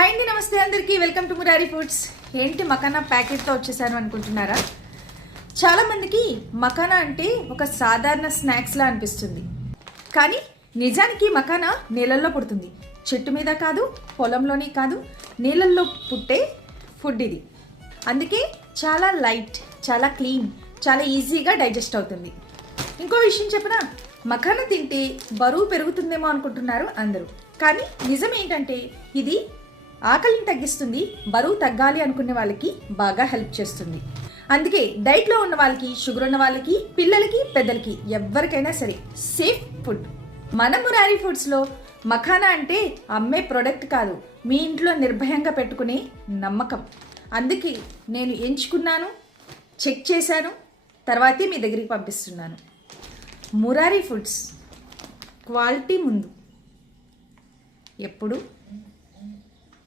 Hi అండి, నమస్తే అందరికీ. Welcome to Murari foods. ఏంటి మకానా ప్యాకెట్తో వచ్చేసాను అనుకుంటున్నారా? చాలామందికి మకానా అంటే ఒక సాధారణ స్నాక్స్లా అనిపిస్తుంది. కానీ నిజానికి మకానా నీళ్ళల్లో పుడుతుంది. చెట్టు మీద కాదు, పొలంలోని కాదు, నీళ్ళల్లో పుట్టే ఫుడ్ ఇది. అందుకే చాలా లైట్, చాలా క్లీన్, చాలా ఈజీగా డైజెస్ట్ అవుతుంది. ఇంకో విషయం చెప్పనా, మకానా తింటే బరువు పెరుగుతుందేమో అనుకుంటున్నారు అందరూ. కానీ నిజం ఏంటంటే ఇది ఆకలిని తగ్గిస్తుంది. బరువు తగ్గాలి అనుకునే వాళ్ళకి బాగా హెల్ప్ చేస్తుంది. అందుకే డైట్లో ఉన్న వాళ్ళకి, షుగర్ ఉన్న వాళ్ళకి, పిల్లలకి, పెద్దలకి, ఎవరికైనా సరే సేఫ్ ఫుడ్. మన మురారి ఫుడ్స్లో మఖానా అంటే అమ్మే ప్రోడక్ట్ కాదు, మీ ఇంట్లో నిర్భయంగా పెట్టుకునే నమ్మకం. అందుకే నేను ఎంచుకున్నాను, చెక్ చేశాను, తర్వాతే మీ దగ్గరికి పంపిస్తున్నాను. మురారి ఫుడ్స్, క్వాలిటీ ముందు ఎప్పుడు